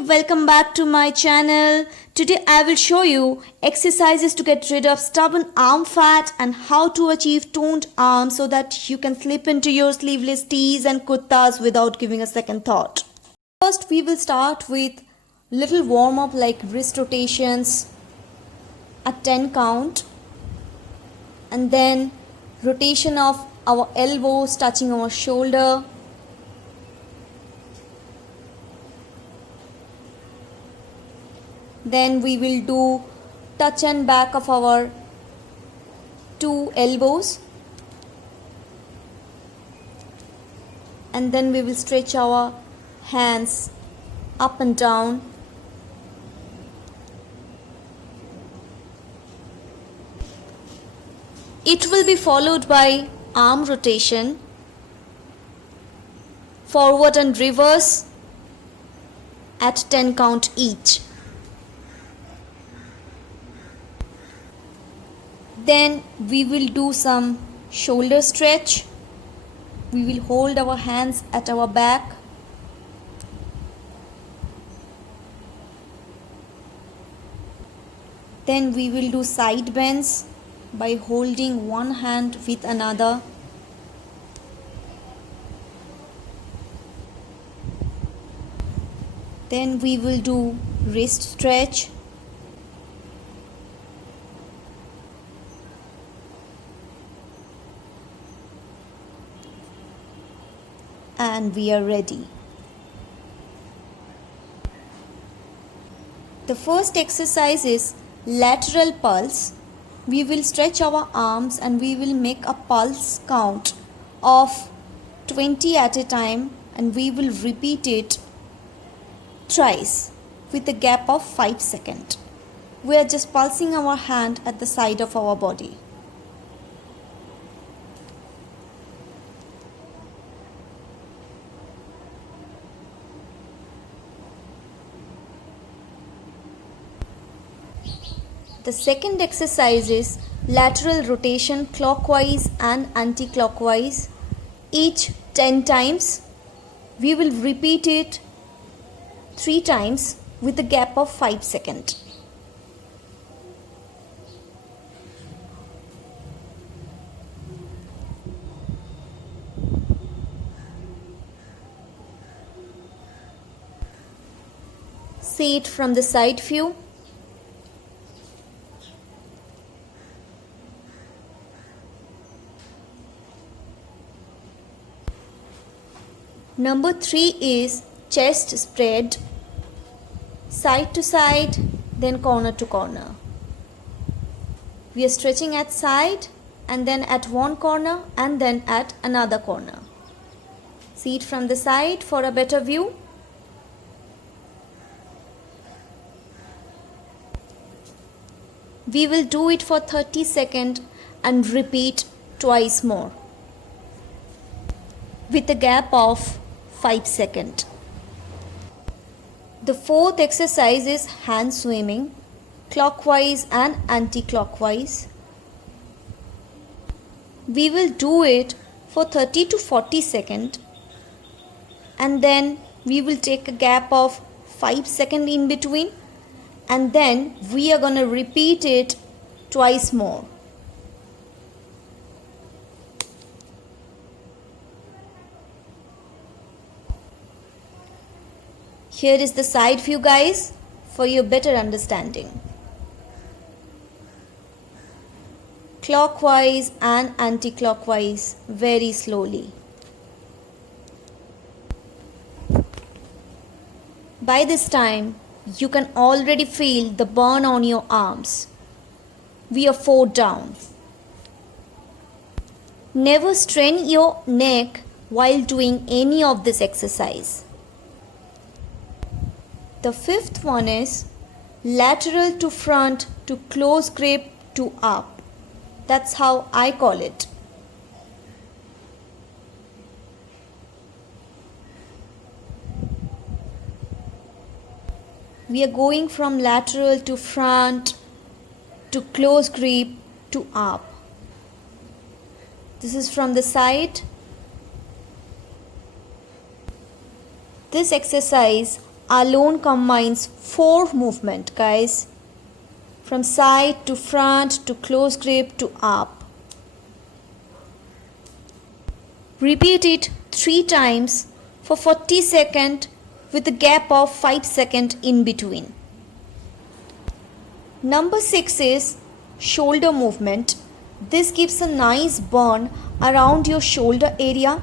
welcome back to my channel. Today I will show you exercises to get rid of stubborn arm fat and how to achieve toned arms so that you can slip into your sleeveless tees and kurtas without giving a second thought. First we will start with little warm up like wrist rotations at 10 count, and then rotation of our elbows touching our shoulder. Then we will do touch and back of our two elbows, and then we will stretch our hands up and down. It will be followed by arm rotation, forward and reverse at 10 count each. Then we will do some shoulder stretch. We will hold our hands at our back. Then we will do side bends by holding one hand with another. Then we will do wrist stretch. And we are ready. The first exercise is lateral pulse. We will stretch our arms and we will make a pulse count of 20 at a time, and we will repeat it thrice with a gap of 5 seconds. We are just pulsing our hand at the side of our body. The second exercise is lateral rotation clockwise and anti-clockwise, each 10 times. We will repeat it 3 times with a gap of 5 seconds. See it from the side view. Number 3 is chest spread, side to side, then corner to corner. We are stretching at side and then at one corner and then at another corner. See it from the side for a better view. We will do it for 30 seconds and repeat twice more with a gap of 5 seconds. The fourth exercise is hand swimming, clockwise and anti-clockwise. We will do it for 30 to 40 seconds, and then we will take a gap of 5 seconds in between, and then we are going to repeat it twice more. Here is the side view, guys, for your better understanding. Clockwise and anti-clockwise very slowly. By this time, you can already feel the burn on your arms. We are 4 down. Never strain your neck while doing any of this exercise. The fifth one is lateral to front to close grip to up. That's how I call it. We are going from lateral to front to close grip to up. This is from the side. This exercise alone combines 4 movement, guys. From side to front to close grip to up. Repeat it 3 times for 40 seconds with a gap of 5 seconds in between. Number 6 is shoulder movement. This gives a nice burn around your shoulder area.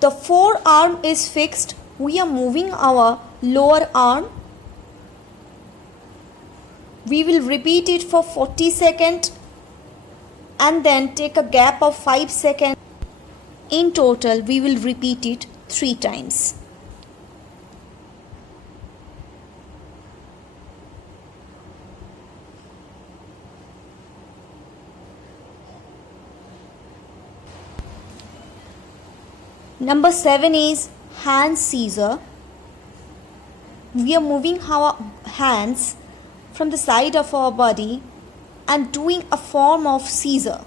The forearm is fixed. We are moving our lower arm. We will repeat it for 40 seconds and then take a gap of 5 seconds. In total, we will repeat it 3 times. Number 7 is hand scissor. We are moving our hands from the side of our body and doing a form of scissor.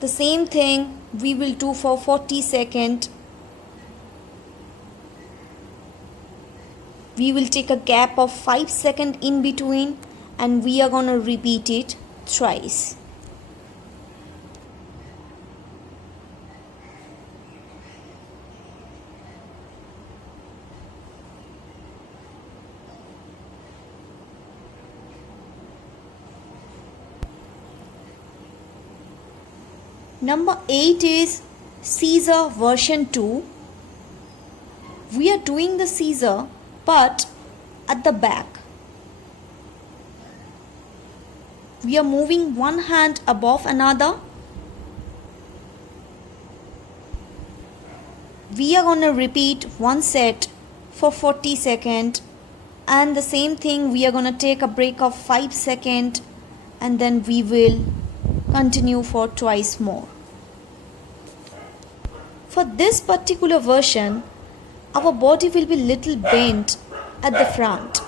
The same thing we will do for 40 seconds. We will take a gap of 5 seconds in between and we are going to repeat it thrice. Number 8 is scissor version 2. We are doing the scissor but at the back. We are moving one hand above another. We are going to repeat one set for 40 seconds and the same thing we are going to take a break of 5 seconds and then we will continue for twice more. For this particular version, our body will be little bent at the front.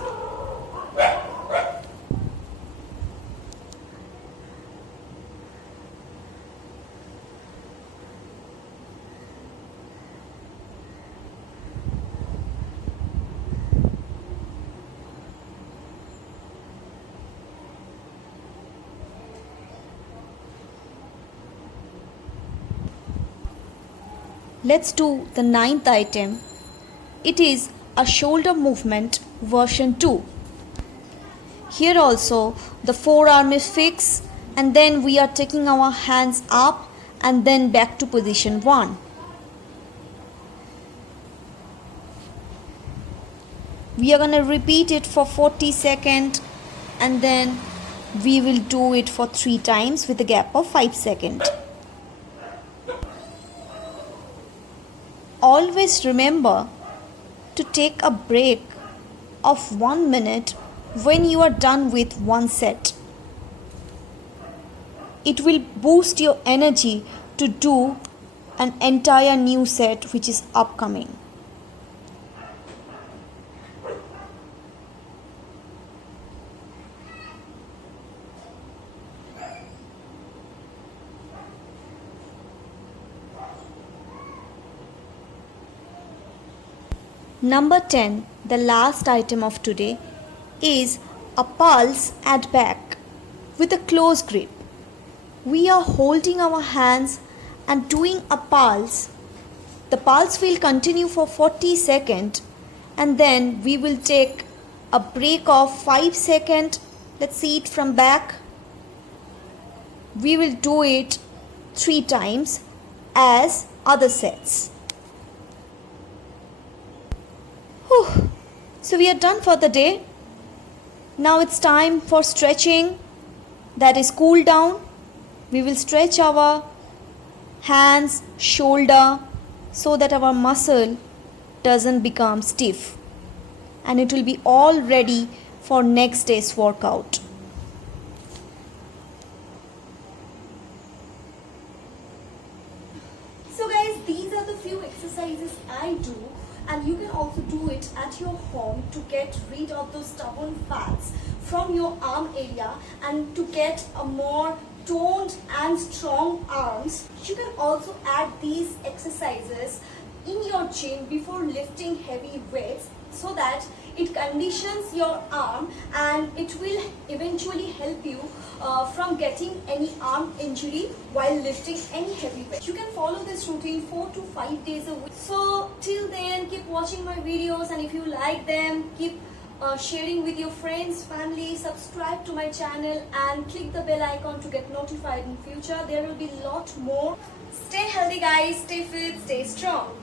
Let's do the 9th item. It is a shoulder movement version 2. Here also the forearm is fixed and then we are taking our hands up and then back to position 1. We are going to repeat it for 40 seconds and then we will do it for 3 times with a gap of 5 seconds. Always remember to take a break of 1 minute when you are done with one set. It will boost your energy to do an entire new set which is upcoming. Number 10, the last item of today, is a pulse at back with a close grip. We are holding our hands and doing a pulse. The pulse will continue for 40 seconds and then we will take a break of 5 seconds. Let's see it from back. We will do it 3 times as other sets. So we are done for the day. Now it's time for stretching, that is cool down. We will stretch our hands, shoulder so that our muscle doesn't become stiff and it will be all ready for next day's workout. So guys, these are the few exercises I do. And you can also do it at your home to get rid of those stubborn fats from your arm area and to get a more toned and strong arms, you can also add these exercises in your gym before lifting heavy weights, so that it conditions your arm and it will eventually help you from getting any arm injury while lifting any heavy weight. You can follow this routine 4 to 5 days a week. So till then, keep watching my videos, and if you like them, keep sharing with your friends, family, subscribe to my channel and click the bell icon to get notified in future. There will be a lot more. Stay healthy guys, stay fit, stay strong.